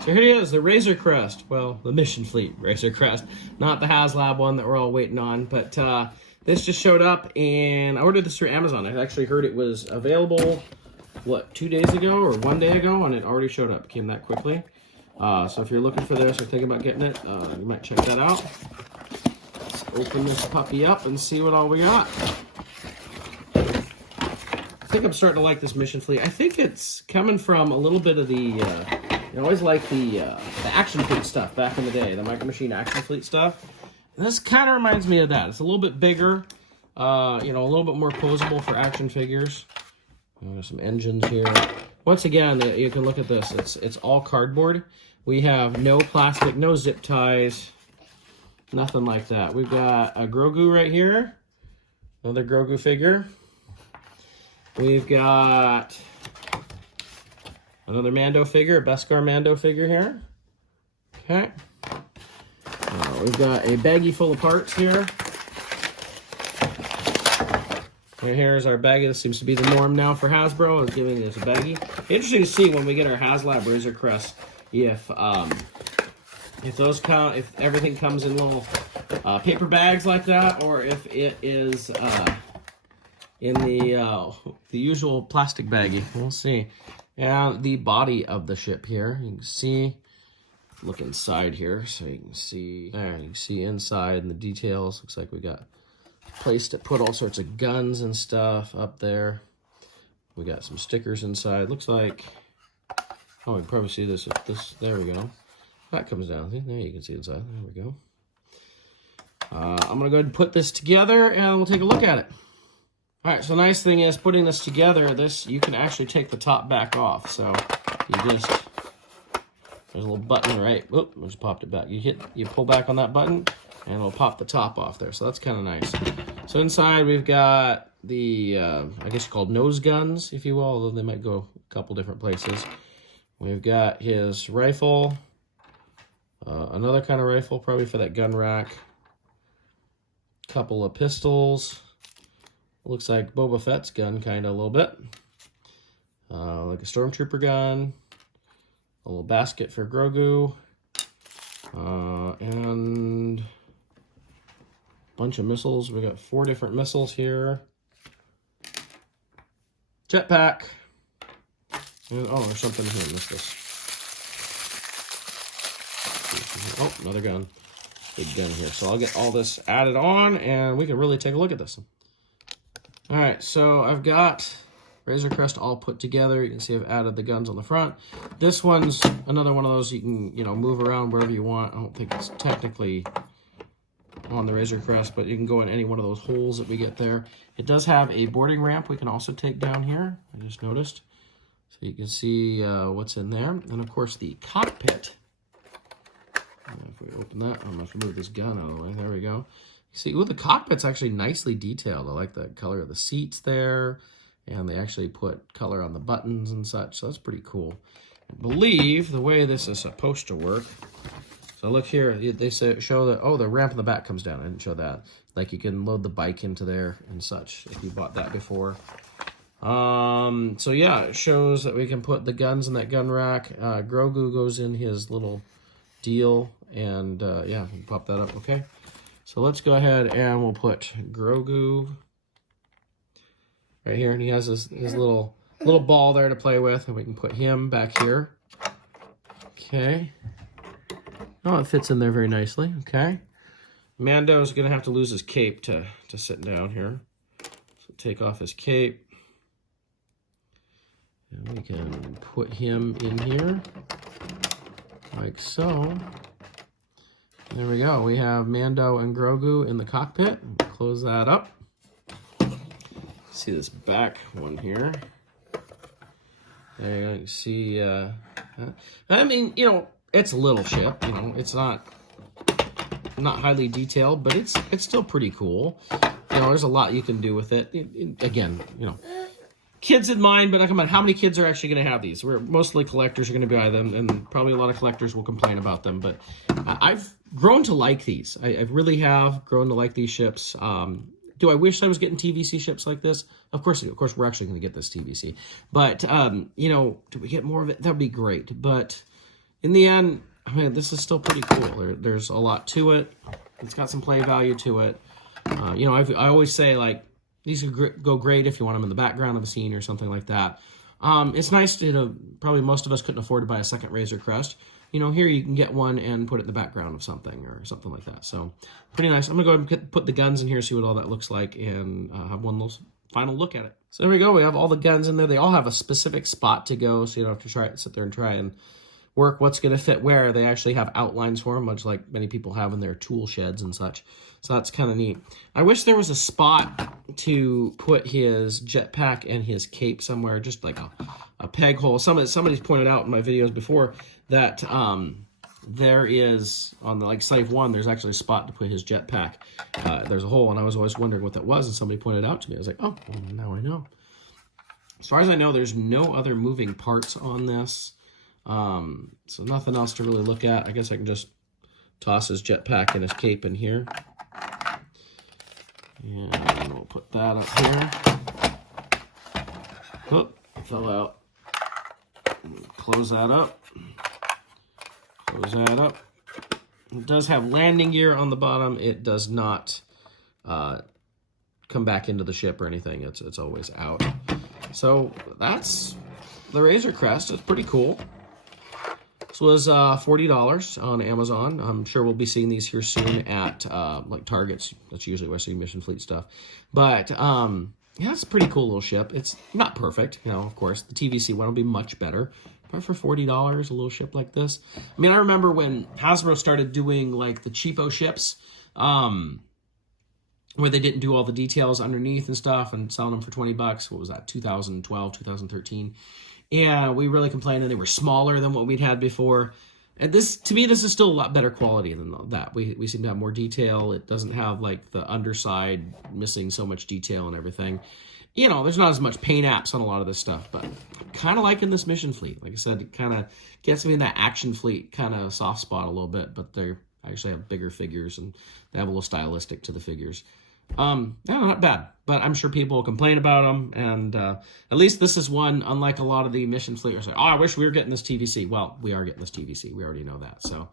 So here he is, the Razorcrest. Well, the Mission Fleet Razorcrest, not the HasLab one that we're all waiting on. But this just showed up, and I ordered this through Amazon. I actually heard it was available, what, 2 days ago or 1 day ago, and it already showed up. It came that quickly. So if you're looking for this or thinking about getting it, you might check that out. Let's open this puppy up and see what all we got. I think I'm starting to like this Mission Fleet. I think it's coming from a little bit of the, I always like the Action Fleet stuff back in the day, the Micro Machine Action Fleet stuff. And this kind of reminds me of that. It's a little bit bigger, you know, a little bit more posable for action figures. There's some engines here. Once again, you can look at this. It's all cardboard. We have no plastic, no zip ties, nothing like that. We've got a Grogu right here, another Grogu figure. We've got another Mando figure, a Beskar Mando figure here. Okay. We've got a baggie full of parts here. Right here is our baggie. This seems to be the norm now for Hasbro, is giving us a baggie. Interesting to see when we get our HasLab Razorcrest if those count, if everything comes in little paper bags like that, or if it is in the usual plastic baggie. We'll see. And the body of the ship here, you can see, look inside here, so you can see, there, you can see inside and the details. Looks like we got a place to put all sorts of guns and stuff up there. We got some stickers inside. Looks like, oh, you can probably see this if this, there we go. That comes down, see, there you can see inside, there we go. I'm gonna go ahead and put this together and we'll take a look at it. All right, so the nice thing is putting this together, you can actually take the top back off. So you just, there's a little button, right? Oop, I just popped it back. You pull back on that button and it'll pop the top off there. So that's kind of nice. So inside we've got the, I guess called nose guns, if you will, although they might go a couple different places. We've got his rifle, another kind of rifle, probably for that gun rack. Couple of pistols. Looks like Boba Fett's gun, kind of a little bit. Like a Stormtrooper gun. A little basket for Grogu. And a bunch of missiles. We got 4 different missiles here. Jetpack. And, oh, there's something here. What's this? Oh, another gun. Big gun here. So I'll get all this added on, and we can really take a look at this. All right, so I've got Razorcrest all put together. You can see I've added the guns on the front. This one's another one of those you can, you know, move around wherever you want. I don't think it's technically on the Razorcrest, but you can go in any one of those holes that we get there. It does have a boarding ramp we can also take down here, I just noticed. So you can see what's in there. And of course the cockpit. If we open that, I'm gonna have to move this gun out of the way. There we go. See, ooh, the cockpit's actually nicely detailed. I like the color of the seats there, and they actually put color on the buttons and such, so that's pretty cool. I believe the way this is supposed to work, so look here, they show that, oh, the ramp in the back comes down. I didn't show that. Like you can load the bike into there and such, if you bought that before. So yeah, it shows that we can put the guns in that gun rack. Grogu goes in his little deal, and yeah, we can pop that up, okay? So let's go ahead and we'll put Grogu right here, and he has his little ball there to play with, and we can put him back here. Okay. Oh, it fits in there very nicely. Okay. Mando's gonna have to lose his cape to sit down here. So take off his cape, and we can put him in here like so. There we go. We have Mando and Grogu in the cockpit. Close that up. See this back one here. There you go. You see, I mean, you know, it's a little ship. You know, it's not highly detailed, but it's still pretty cool. You know, there's a lot you can do with it. Again, you know, kids in mind, but come on, how many kids are actually going to have these? We're mostly collectors are going to buy them, and probably a lot of collectors will complain about them. But I've grown to like these. I really have grown to like these ships. Do I wish I was getting TVC ships like this? Of course I do. Of course, we're actually going to get this TVC. But, you know, do we get more of it? That would be great. But, in the end, I mean, this is still pretty cool. There's a lot to it. It's got some play value to it. You know, I always say, like, these would go great if you want them in the background of a scene or something like that. It's nice to, probably most of us couldn't afford to buy a second Razorcrest. You know, here you can get one and put it in the background of something or something like that. So, pretty nice. I'm going to go ahead and put the guns in here, see what all that looks like, and have one little final look at it. So there we go. We have all the guns in there. They all have a specific spot to go, so you don't have to sit there and try and work what's going to fit where. They actually have outlines for them, much like many people have in their tool sheds and such. So that's kind of neat. I wish there was a spot to put his jetpack and his cape somewhere, just like a peg hole. Somebody's pointed out in my videos before that there is, on the site 1, there's actually a spot to put his jetpack. There's a hole, and I was always wondering what that was, and somebody pointed it out to me. I was like, oh, well, now I know. As far as I know, there's no other moving parts on this. So nothing else to really look at. I guess I can just toss his jetpack and his cape in here. And we'll put that up here. Oh, it fell out. Close that up. Close that up. It does have landing gear on the bottom. It does not come back into the ship or anything. It's always out. So that's the Razorcrest. It's pretty cool. This was $40 on Amazon. I'm sure we'll be seeing these here soon at like Targets. That's usually where I see Mission Fleet stuff. But yeah, it's a pretty cool little ship. It's not perfect, you know, of course. The TVC one will be much better. But for $40, a little ship like this. I mean, I remember when Hasbro started doing like the cheapo ships, where they didn't do all the details underneath and stuff and selling them for 20 bucks. What was that, 2012, 2013? Yeah, we really complained that they were smaller than what we'd had before. And this, to me, this is still a lot better quality than that. We seem to have more detail. It doesn't have like the underside missing so much detail and everything. You know, there's not as much paint apps on a lot of this stuff, but I'm kind of liking this Mission Fleet. Like I said, it kind of gets me in that Action Fleet kind of soft spot a little bit, but they actually have bigger figures and they have a little stylistic to the figures. Yeah, not bad, but I'm sure people will complain about them, and at least this is one, unlike a lot of the Mission Fleet, are saying, oh, I wish we were getting this TVC. Well, we are getting this TVC. We already know that. So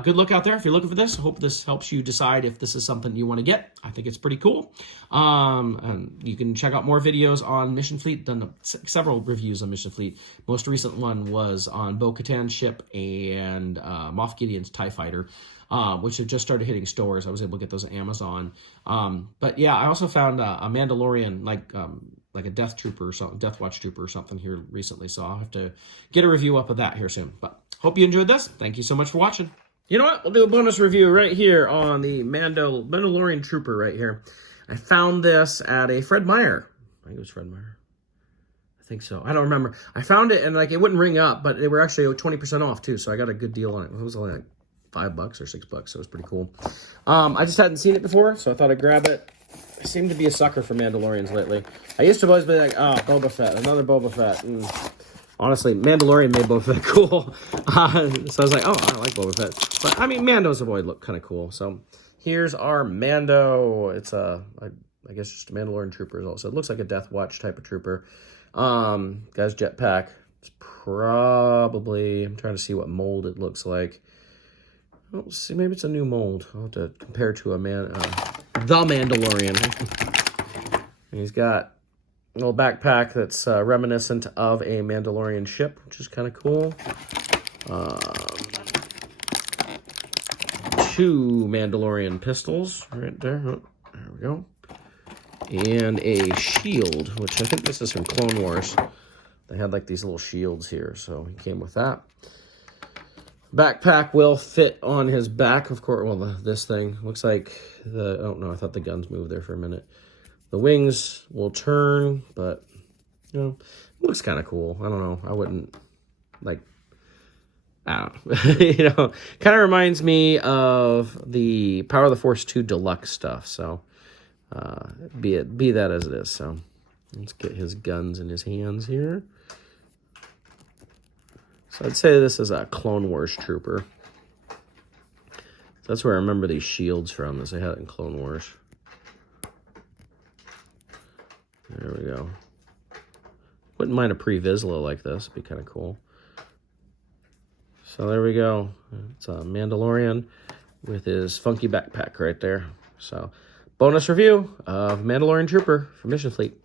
good luck out there if you're looking for this. I hope this helps you decide if this is something you want to get. I think it's pretty cool. And you can check out more videos on Mission Fleet. Done several reviews on Mission Fleet. Most recent one was on Bo-Katan's ship and Moff Gideon's TIE Fighter, which have just started hitting stores. I was able to get those on Amazon. But yeah, I also found a Mandalorian, like a Death Trooper or something, Death Watch Trooper or something here recently. So I'll have to get a review up of that here soon. But hope you enjoyed this. Thank you so much for watching. You know what? We'll do a bonus review right here on the Mandalorian Trooper right here. I found this at a Fred Meyer. I think it was Fred Meyer. I think so. I don't remember. I found it and like it wouldn't ring up, but they were actually 20% off too. So I got a good deal on it. It was only like $5 or $6, so it was pretty cool. I just hadn't seen it before, so I thought I'd grab it. I seem to be a sucker for Mandalorians lately. I used to always be like, oh, Boba Fett, another Boba Fett. And honestly, Mandalorian made Boba Fett cool. So I was like, oh, I like Boba Fett. But, I mean, Mando's have always looked kind of cool. So here's our Mando. It's I guess just a Mandalorian trooper. Also, it looks like a Death Watch type of trooper. Guy's jetpack. It's probably, I'm trying to see what mold it looks like. Let's see, maybe it's a new mold. I'll have to compare to the Mandalorian. And he's got a little backpack that's reminiscent of a Mandalorian ship, which is kind of cool. 2 Mandalorian pistols right there. Oh, there we go. And a shield, which I think this is from Clone Wars. They had like these little shields here, so he came with that. Backpack will fit on his back, of course. Well, this thing looks like the... Oh, no, I thought the guns moved there for a minute. The wings will turn, but, you know, it looks kind of cool. I don't know. I wouldn't, like... I don't know. You know, kind of reminds me of the Power of the Force 2 Deluxe stuff. So, be that as it is. So, let's get his guns in his hands here. So I'd say this is a Clone Wars trooper. So that's where I remember these shields from, as they had it in Clone Wars. There we go. Wouldn't mind a pre-Vizsla like this. It'd be kind of cool. So there we go. It's a Mandalorian with his funky backpack right there. So bonus review of Mandalorian Trooper for Mission Fleet.